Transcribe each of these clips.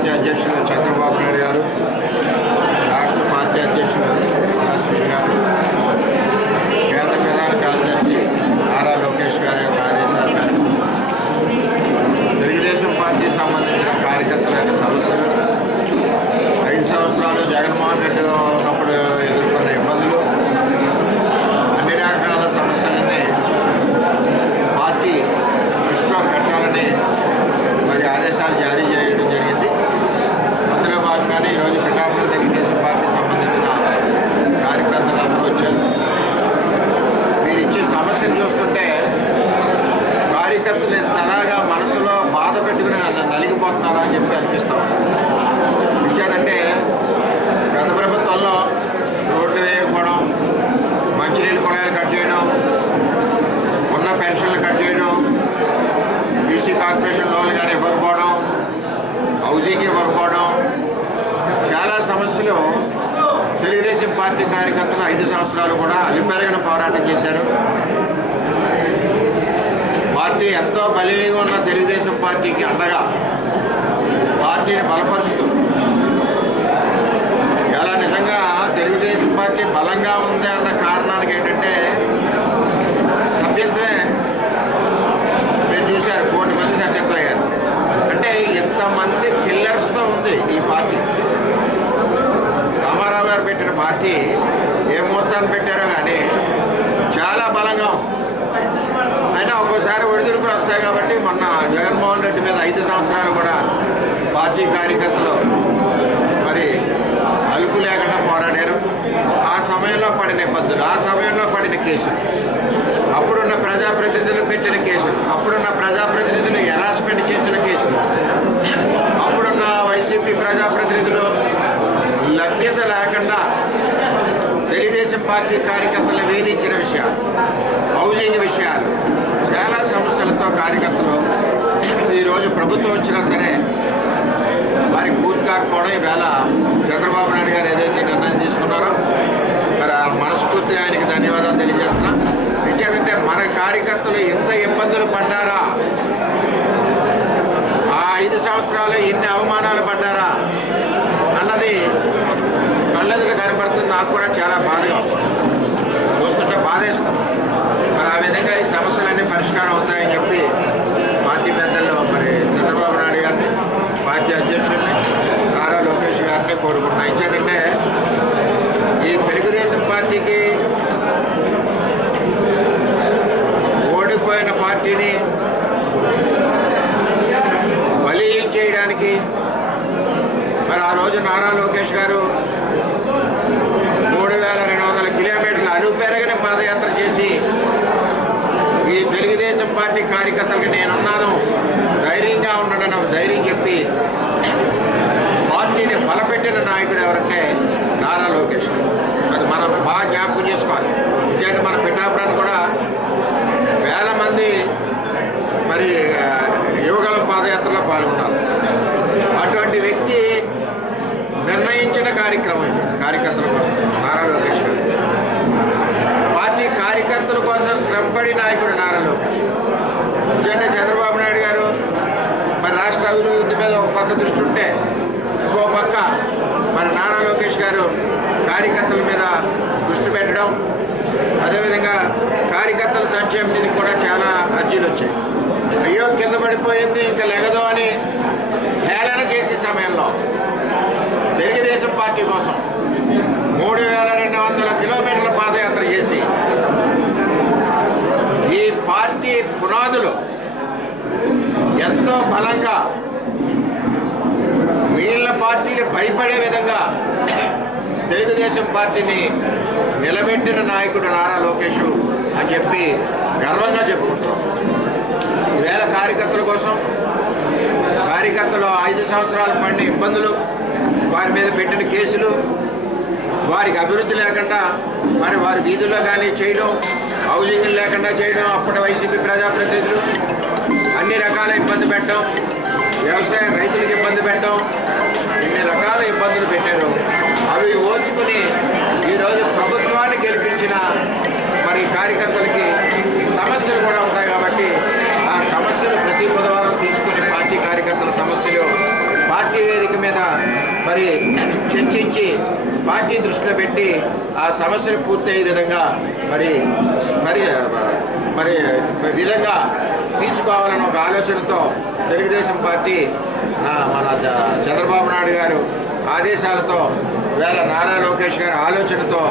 Party అధ్యక్షులు చంద్రబాబు నాయుడు గారు రాష్ట్ర పార్టీ అధ్యక్షులు శ్రీ గారు కేంద్ర ప్రధాన కార్యదర్శి నారా లోకేష్ గారి యొక్క ఆదేశాల మేరకు తెలుగుదేశం పార్టీ సంబంధించిన కార్యకర్తల యొక్క సమస్యలు ఐదు సంవత్సరాలు జగన్మోహన్ రెడ్డి ఉన్నప్పుడు ఎదుర్కొన్న ఇబ్బందులు అన్ని రకాల సమస్యలన్నీ పార్టీ దృష్టిలో పెట్టాలని మరి ఆదేశాలు జారీ చేయడం జరిగింది అందులో భాగంగానే ఈరోజు పిఠాపురం తెలుగుదేశం పార్టీ సంబంధించిన కార్యకర్తలు అందరూ వచ్చారు మీరు ఇచ్చే సమస్యను చూస్తుంటే కార్యకర్తలు ఇంతలాగా మనసులో బాధ పెట్టుకుని నన్ను నలిగిపోతున్నారా అని చెప్పి అనిపిస్తాం ఇచ్చేదంటే గత ప్రభుత్వంలో రోడ్లు వేయకపోవడం మంచినీళ్ళు కుళాయిలు కట్ చేయడం ఉన్న పెన్షన్లు కట్ చేయడం బీసీ కార్పొరేషన్ లోన్లు కానీ ఇవ్వకపోవడం హౌసింగ్ ఇవ్వకపోవడం చాలా సమస్యలు తెలుగుదేశం పార్టీ కార్యకర్తలు ఐదు సంవత్సరాలు కూడా అలిపెరగిన పోరాటం చేశారు. పార్టీ ఎంతో బలీగా ఉన్న తెలుగుదేశం పార్టీకి అండగా పార్టీని బలపరుస్తూ ఎలా నిజంగా తెలుగుదేశం పార్టీ బలంగా ఉంది అన్న కారణానికి ఏంటంటే సభ్యత్వమే మీరు చూశారు కోటి మంది సభ్యత్వం అయ్యారు. అంటే ఎంతమంది పిల్లర్స్తో ఉంది ఈ పార్టీ. రామారావు గారు పెట్టిన పార్టీ ఏ మొత్తాన్ని పెట్టారో కానీ చాలా బలంగా ఉంది. అయినా ఒక్కోసారి ఒడిదుడుకులు వస్తాయి కాబట్టి మొన్న జగన్మోహన్ రెడ్డి మీద ఐదు సంవత్సరాలు కూడా పార్టీ కార్యకర్తలు మరి అలుపు లేకుండా పోరాడారు. ఆ సమయంలో పడిన ఇబ్బందులు ఆ సమయంలో పడిన కేసులు అప్పుడున్న ప్రజాప్రతినిధులు పెట్టిన కేసులు అప్పుడున్న ప్రజాప్రతినిధులు హెరాస్మెంట్ చేసిన కేసులు అప్పుడున్న వైసీపీ ప్రజాప్రతినిధులు లభ్యత లేకుండా తెలుగుదేశం పార్టీ కార్యకర్తలు వేధించిన విషయాలు హౌసింగ్ విషయాలు చాలా సమస్యలతో కార్యకర్తలు ఈరోజు ప్రభుత్వం వచ్చినా సరే వారికి పూర్తి కాకపోవడం ఈవేళ చంద్రబాబు నాయుడు గారు ఏదైతే నిర్ణయం తీసుకున్నారో మరి మనస్ఫూర్తి ఆయనకి ధన్యవాదాలు తెలియజేస్తున్నాం. ఇంకేదంటే మన కార్యకర్తలు ఎంత ఇబ్బందులు పడ్డారా? ఆ ఐదు సంవత్సరాలు ఎన్ని అవమానాలు పడ్డారా? అన్నది నాకు కూడా చాలా బాధగా చూస్తుంటే బాధేస్తుంది. మరి ఆ విధంగా ఈ సమస్యలన్నీ పరిష్కారం అవుతాయని చెప్పి పార్టీ పెద్దలు మరి చంద్రబాబు నాయుడు గారిని పార్టీ అధ్యక్షుడిని సారా లోకేష్ గారిని కోరుకుంటున్నాను ఇంకేదంటే ఈ తెలుగుదేశం పార్టీకి ఓడిపోయిన పార్టీని బలీయం చేయడానికి మరి ఆ రోజు నారా లోకేష్ గారు మూడు వేల రెండు వందల కిలోమీటర్లు అడుగు పెరగని పాదయాత్ర చేసి ఈ తెలుగుదేశం పార్టీ కార్యకర్తలకు నేనున్నాను. ధైర్యంగా ఉండడం ఒక ధైర్యం చెప్పి పార్టీని బలపెట్టిన నాయకుడు ఎవరంటే నారా లోకేష్. అది మనం బాగా జ్ఞాపకం చేసుకోవాలి. ఎందుకంటే మన పిఠాపురాన్ని కూడా వేల మంది మరి యువగలం యువగల పాదయాత్రలో పాల్గొన్నారు. అటువంటి వ్యక్తి నిర్ణయించిన కార్యక్రమం ఇది కార్యకర్తల కోసం నారా లోకేష్ గారు పార్టీ కార్యకర్తల కోసం శ్రమపడి నాయకుడు నారా లోకేష్. ఎందుకంటే చంద్రబాబు నాయుడు గారు మరి రాష్ట్ర అభివృద్ధి మీద ఒక పక్క దృష్టి ఉంటే ఇంకో పక్క మరి నారా లోకేష్ గారు కార్యకర్తల మీద దృష్టి పెట్టడం అదేవిధంగా కార్యకర్తల సంక్షేమ నిధికి కూడా చాలా అర్జీలు వచ్చాయి. అయ్యో కింద పడిపోయింది ఇంకా లెగదు అని హేళన చేసే సమయంలో తెలుగుదేశం పార్టీ కోసం మూడు వేల రెండు వందల కిలోమీటర్ల పాదయాత్ర చేసి ఈ పార్టీ పునాదులు ఎంతో బలంగా మిగిలిన పార్టీలు భయపడే విధంగా తెలుగుదేశం పార్టీని నిలబెట్టిన నాయకుడు నారా లోకేష్ అని చెప్పి గర్వంగా చెప్పుకుంటాం. ఈవేళ కార్యకర్తల కోసం కార్యకర్తలు ఐదు సంవత్సరాలు పడిన ఇబ్బందులు వారి మీద పెట్టిన కేసులు వారికి అభివృద్ధి లేకుండా మరి వారి వీధుల్లో కానీ చేయడం హౌసింగ్ లేకుండా చేయడం అప్పటి వైసీపీ ప్రజాప్రతినిధులు అన్ని రకాల ఇబ్బంది పెట్టడం వ్యవసాయ రైతులకు ఇబ్బంది పెట్టడం చర్చించి పార్టీ దృష్టిలో పెట్టి ఆ సమస్యను పూర్తయ్యే విధంగా మరి మరి మరి విధంగా తీసుకోవాలని ఒక ఆలోచనతో తెలుగుదేశం పార్టీ నా మన చ- చంద్రబాబు నాయుడు గారు ఆదేశాలతో వేళ నారా లోకేష్ గారి ఆలోచనతో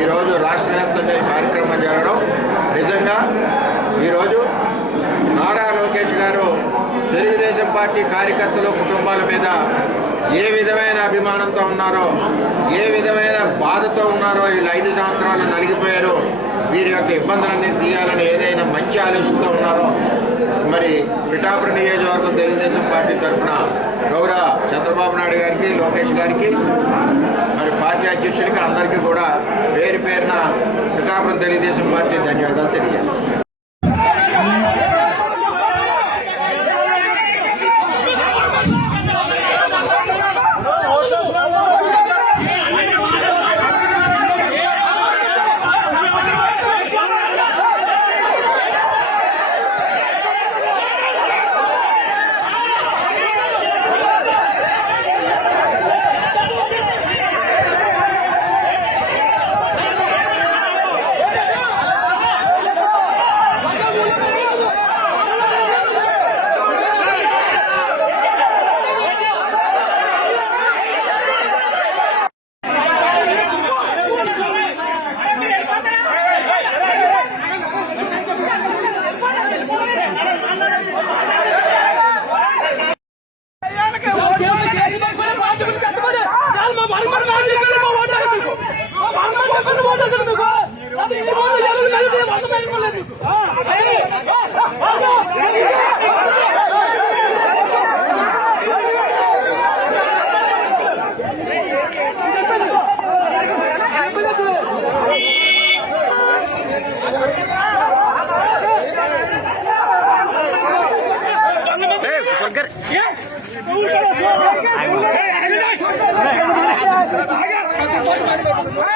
ఈరోజు రాష్ట్ర వ్యాప్తంగా ఈ కార్యక్రమం జరగడం నిజంగా ఈరోజు నారా లోకేష్ గారు తెలుగుదేశం పార్టీ కార్యకర్తలు కుటుంబాల మీద ఏ విధమైన అభిమానంతో ఉన్నారో ఏ విధమైన బాధతో ఉన్నారో వీళ్ళు ఐదు సంవత్సరాలు నలిగిపోయారు వీరి యొక్క ఇబ్బందులన్నీ తీయాలని ఏదైనా మంచి ఆలోచనతో ఉన్నారో మరి పిఠాపురం నియోజకవర్గం తెలుగుదేశం పార్టీ తరఫున గౌరవ చంద్రబాబు నాయుడు గారికి లోకేష్ గారికి మరి పార్టీ అధ్యక్షుడికి అందరికీ కూడా పేరు పేరున పిఠాపురం తెలుగుదేశం పార్టీ ధన్యవాదాలు తెలియజేస్తాను Hey!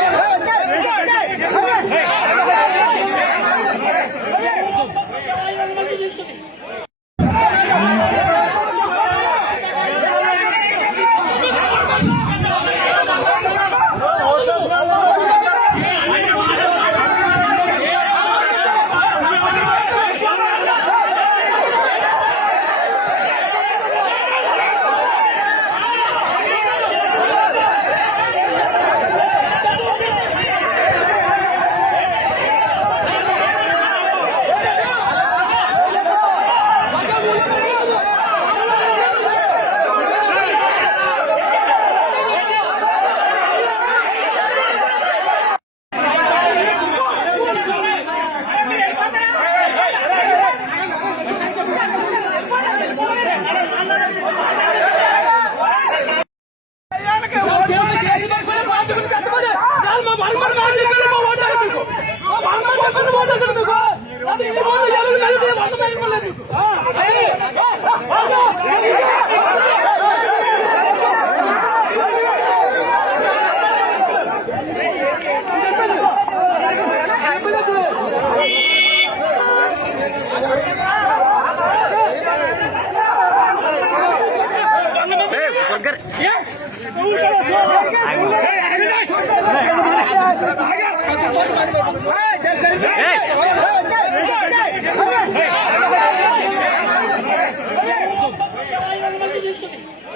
Hey!